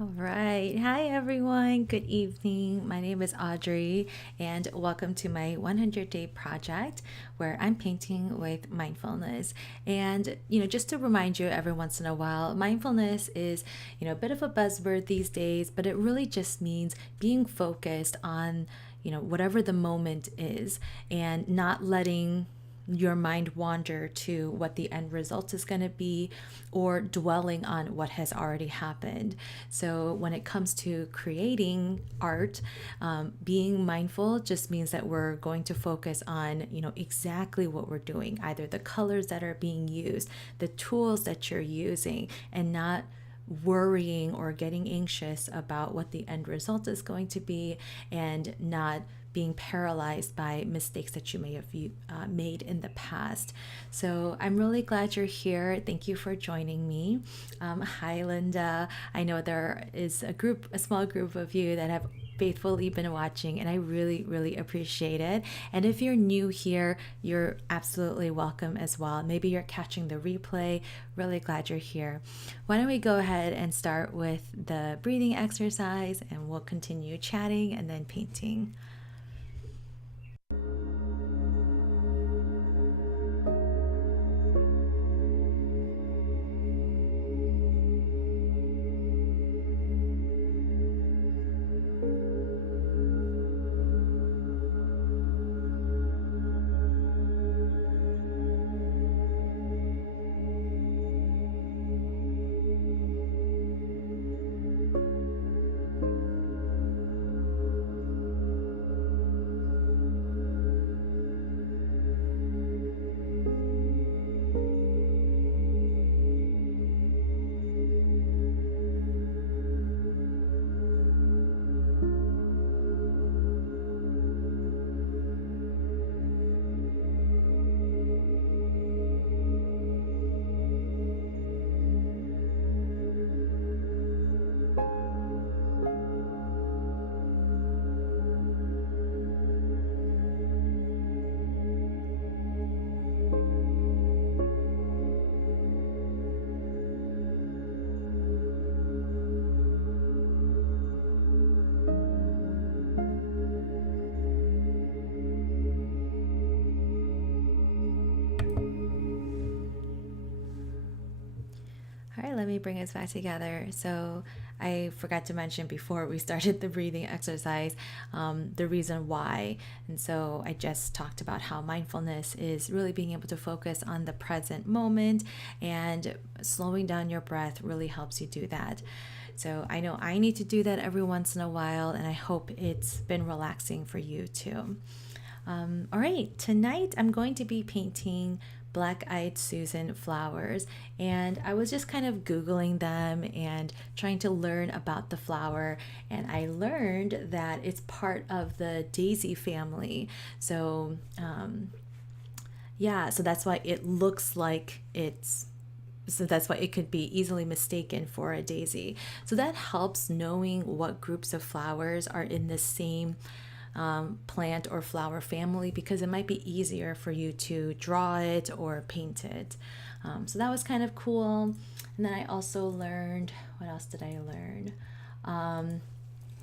All right. Hi, everyone. Good evening. My name is Audrey, and welcome to my 100-day project where I'm painting with mindfulness. And, just to remind you every once in a while, mindfulness is, a bit of a buzzword these days, but it really just means being focused on, whatever the moment is and not letting your mind wander to what the end result is going to be or dwelling on what has already happened. So, when it comes to creating art, being mindful just means that we're going to focus on, exactly what we're doing, either the colors that are being used, the tools that you're using, and not worrying or getting anxious about what the end result is going to be and not being paralyzed by mistakes that you may have made in the past. So I'm really glad you're here. Thank you for joining me. Hi, Linda. I know there is a small group of you that have faithfully been watching, and I really, really appreciate it. And if you're new here, you're absolutely welcome as well. Maybe you're catching the replay. Really glad you're here. Why don't we go ahead and start with the breathing exercise, and we'll continue chatting and then painting. All right, let me bring us back together. So I forgot to mention before we started the breathing exercise, the reason why. And so I just talked about how mindfulness is really being able to focus on the present moment, and slowing down your breath really helps you do that. So I know I need to do that every once in a while, and I hope it's been relaxing for you too. All right, tonight I'm going to be painting Black-Eyed Susan flowers, and I was just kind of Googling them and trying to learn about the flower, and I learned that it's part of the daisy family. So yeah, so that's why it looks like so that's why it could be easily mistaken for a daisy. So that helps knowing what groups of flowers are in the same plant or flower family, because it might be easier for you to draw it or paint it. So that was kind of cool. And then I also learned, what else did I learn?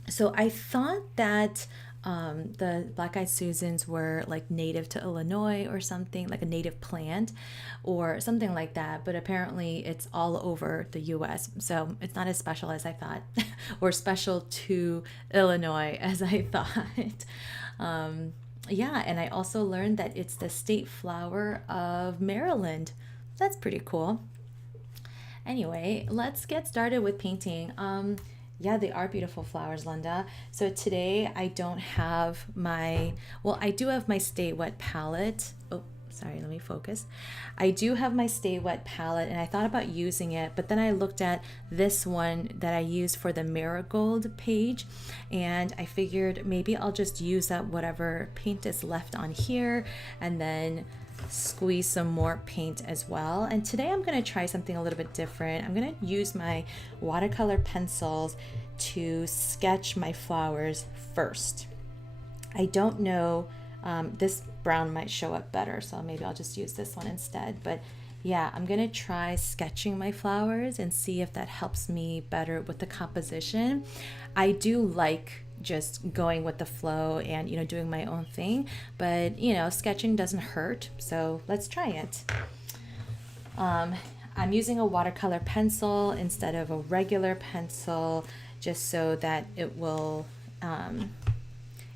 So I thought that the Black-Eyed Susans were like native to Illinois or something, like a native plant or something like that. But apparently it's all over the US. So it's not as special as I thought or special to Illinois as I thought. Yeah, and I also learned that it's the state flower of Maryland. That's pretty cool. Anyway, let's get started with painting. Yeah, they are beautiful flowers, Linda. So today I don't have I do have my Stay Wet palette. Oh, sorry, let me focus. I do have my Stay Wet palette, and I thought about using it, but then I looked at this one that I used for the marigold page, and I figured maybe I'll just use up whatever paint is left on here and then squeeze some more paint as well. And today I'm going to try something a little bit different. I'm going to use my watercolor pencils to sketch my flowers first. I don't know, this brown might show up better, so maybe I'll just use this one instead. But Yeah, I'm gonna try sketching my flowers and see if that helps me better with the composition. I do like just going with the flow and doing my own thing, but sketching doesn't hurt, so let's try it. I'm using a watercolor pencil instead of a regular pencil, just so that it will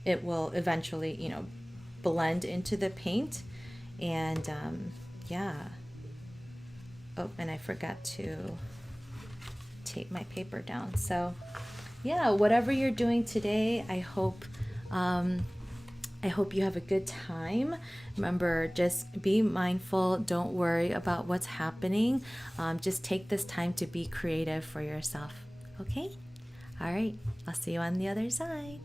eventually blend into the paint. And yeah. Oh, and I forgot to tape my paper down. So yeah, whatever you're doing today, I hope you have a good time. Remember, just be mindful. Don't worry about what's happening. Just take this time to be creative for yourself. Okay? All right. I'll see you on the other side.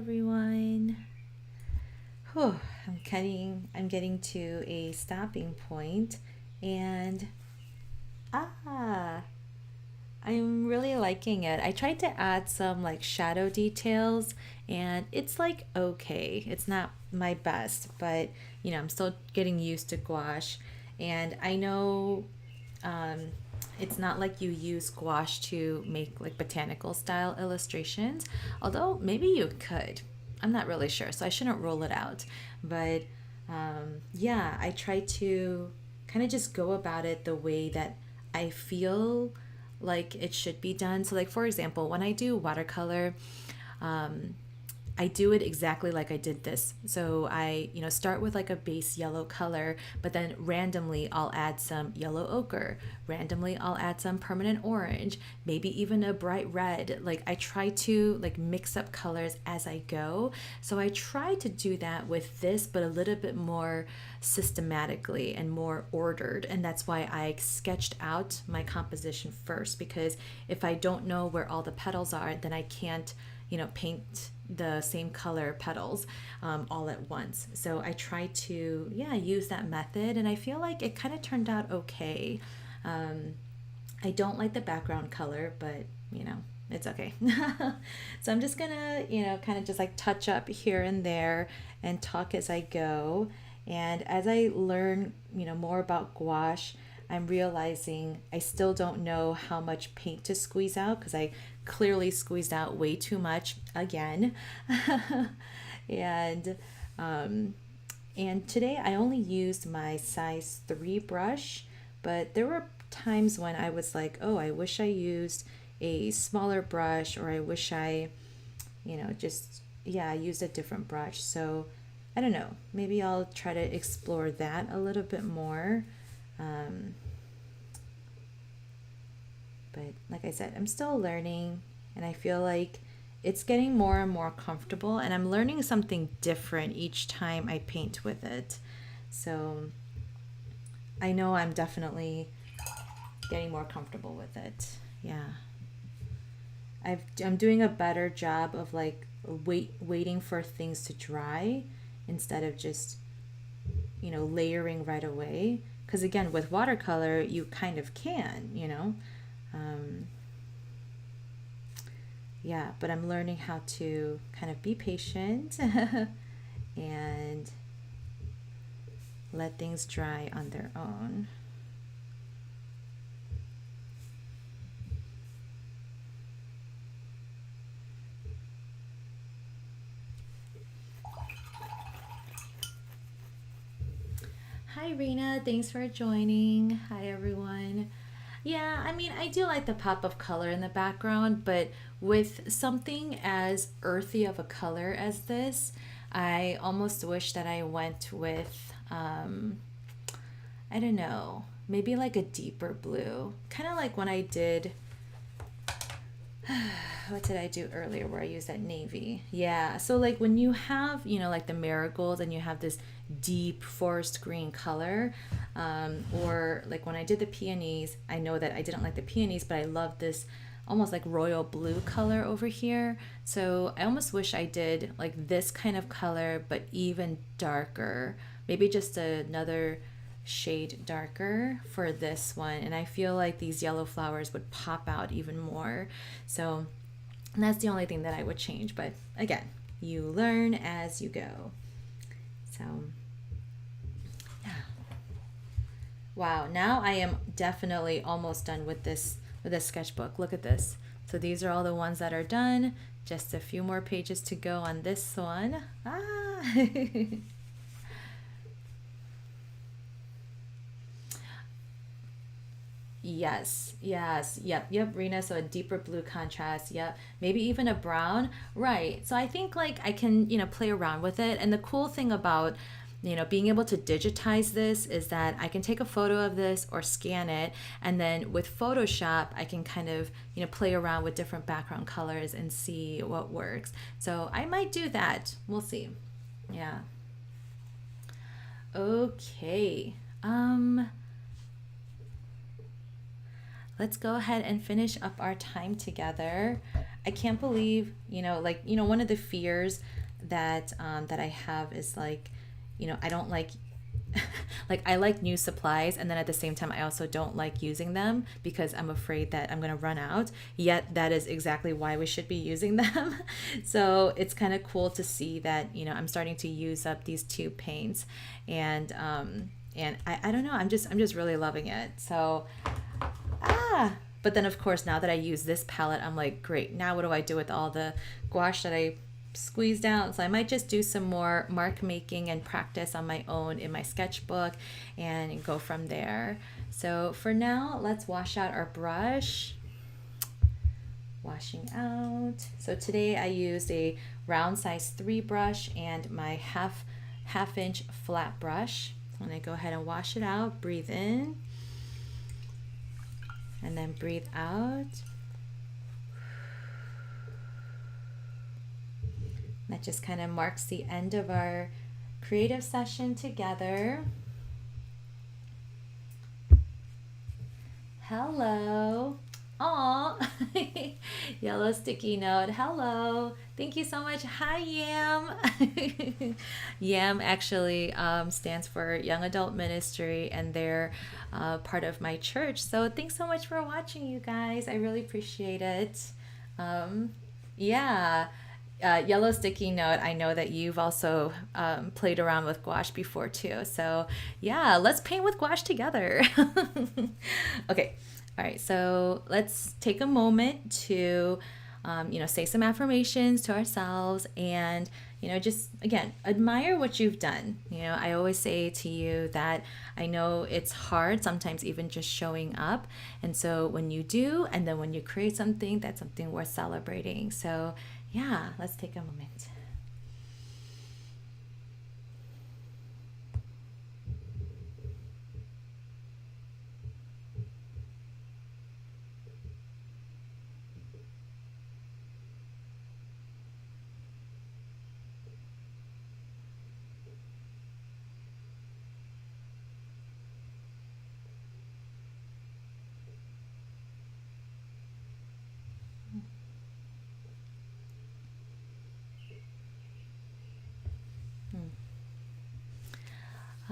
everyone. Whew, I'm getting to a stopping point, and I'm really liking it. I tried to add some like shadow details, and it's like okay. It's not my best, but I'm still getting used to gouache. And I know it's not like you use gouache to make like botanical style illustrations, although maybe you could. I'm not really sure, so I shouldn't rule it out. But yeah, I try to kind of just go about it the way that I feel like it should be done. So, like for example, when I do watercolor, um, I do it exactly like I did this. So I, start with like a base yellow color, but then randomly I'll add some yellow ochre. Randomly I'll add some permanent orange, maybe even a bright red. Like I try to like mix up colors as I go. So I try to do that with this, but a little bit more systematically and more ordered. And that's why I sketched out my composition first, because if I don't know where all the petals are, then I can't paint the same color petals all at once. So I try to, use that method, and I feel like it kind of turned out okay. I don't like the background color, but it's okay. So I'm just gonna, kind of just like touch up here and there and talk as I go. And as I learn, more about gouache, I'm realizing I still don't know how much paint to squeeze out, because I clearly squeezed out way too much again. and and today I only used my size 3 brush, but there were times when I was like, oh, I wish I used a smaller brush, or I wish I I used a different brush. So I don't know, maybe I'll try to explore that a little bit more. But like I said, I'm still learning, and I feel like it's getting more and more comfortable, and I'm learning something different each time I paint with it. So I know I'm definitely getting more comfortable with it. Yeah. I'm doing a better job of like waiting for things to dry instead of just layering right away, because again, with watercolor you kind of can, yeah, but I'm learning how to kind of be patient and let things dry on their own. Hi Rena, thanks for joining. Hi everyone. Yeah, I mean, I do like the pop of color in the background, but with something as earthy of a color as this, I almost wish that I went with, I don't know, maybe like a deeper blue. Kind of like when I did, what did I do earlier where I used that navy? Yeah, so like when you have, like the marigolds and you have this deep forest green color, or like when I did the peonies, I know that I didn't like the peonies, but I love this almost like royal blue color over here. So I almost wish I did like this kind of color, but even darker, maybe just another shade darker for this one, and I feel like these yellow flowers would pop out even more. So that's the only thing that I would change, but again, you learn as you go. So yeah, wow, now I am definitely almost done with this sketchbook. Look at this. So these are all the ones that are done, just a few more pages to go on this one. Yes, yep, Rena. So a deeper blue contrast, yep. Maybe even a brown, right. So I think like I can, play around with it. And the cool thing about, being able to digitize this is that I can take a photo of this or scan it. And then with Photoshop, I can kind of, play around with different background colors and see what works. So I might do that. We'll see. Yeah. Okay. Let's go ahead and finish up our time together. I can't believe, like, one of the fears that that I have is like, I don't like like I like new supplies, and then at the same time I also don't like using them because I'm afraid that I'm going to run out. Yet that is exactly why we should be using them. So it's kind of cool to see that, I'm starting to use up these tube paints, and I don't know, I'm just really loving it. So but then of course now that I use this palette, I'm like, great, now what do I do with all the gouache that I squeezed out? So I might just do some more mark making and practice on my own in my sketchbook and go from there. So for now, let's wash out our brush. Washing out. So today I used a round size 3 brush and my half inch flat brush. I'm gonna go ahead and wash it out. Breathe in and then breathe out. That just kind of marks the end of our creative session together. Hello. Aw. Yellow sticky note. Hello. Thank you so much. Hi, Yam. Yam actually stands for Young Adult Ministry, and they're part of my church. So thanks so much for watching, you guys. I really appreciate it. Yeah. Yellow sticky note, I know that you've also played around with gouache before too. So yeah, let's paint with gouache together. Okay. All right. So let's take a moment to, say some affirmations to ourselves and, just again, admire what you've done. I always say to you that I know it's hard, sometimes even just showing up. And so when you do, and then when you create something, that's something worth celebrating. So yeah, let's take a moment.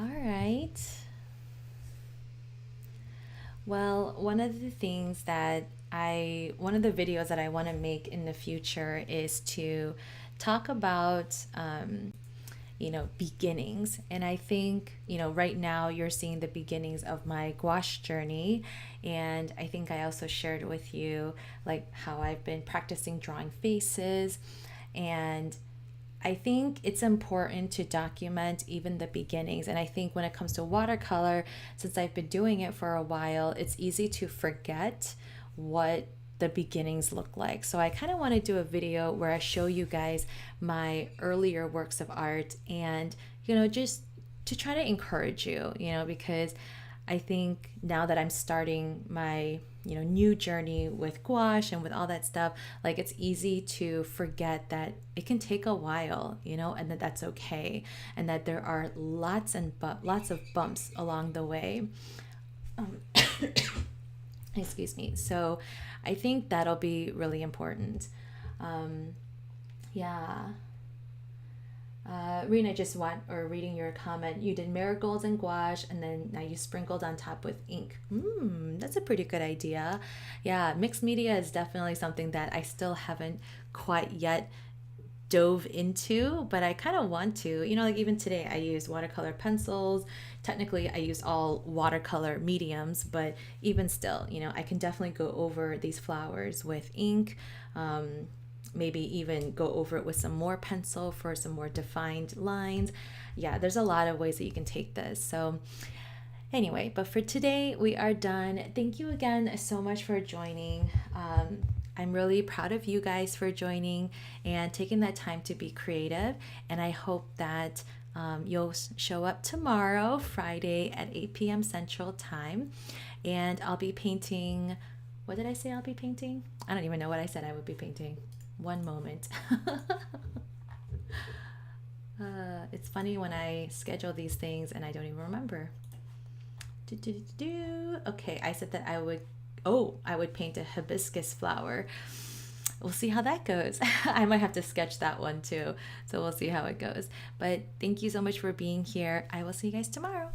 All right. Well, one of the videos that I want to make in the future is to talk about, beginnings. And I think, right now you're seeing the beginnings of my gouache journey. And I think I also shared with you like how I've been practicing drawing faces. And I think it's important to document even the beginnings. And I think when it comes to watercolor, since I've been doing it for a while, it's easy to forget what the beginnings look like. So I kind of want to do a video where I show you guys my earlier works of art and, just to try to encourage you, because I think now that I'm starting my new journey with gouache and with all that stuff, like it's easy to forget that it can take a while, and that that's okay, and that there are lots of bumps along the way. Excuse me. So I think that'll be really important. Yeah. Rena, reading your comment, you did marigolds and gouache, and then now you sprinkled on top with ink. That's a pretty good idea. Yeah, mixed media is definitely something that I still haven't quite yet dove into, but I kind of want to. Like even today I used watercolor pencils. Technically I used all watercolor mediums, but even still, I can definitely go over these flowers with ink. Maybe even go over it with some more pencil for some more defined lines. Yeah, there's a lot of ways that you can take this. So anyway, but for today we are done. Thank you again so much for joining. I'm really proud of you guys for joining and taking that time to be creative. And I hope that you'll show up tomorrow, Friday at 8 p.m. Central Time. And I'll be painting. What did I say I'll be painting? I don't even know what I said I would be painting. One moment. It's funny when I schedule these things and I don't even remember. Okay, I said that I would paint a hibiscus flower. we'll see how that goes. I might have to sketch that one too. So we'll see how it goes. But thank you so much for being here. I will see you guys tomorrow.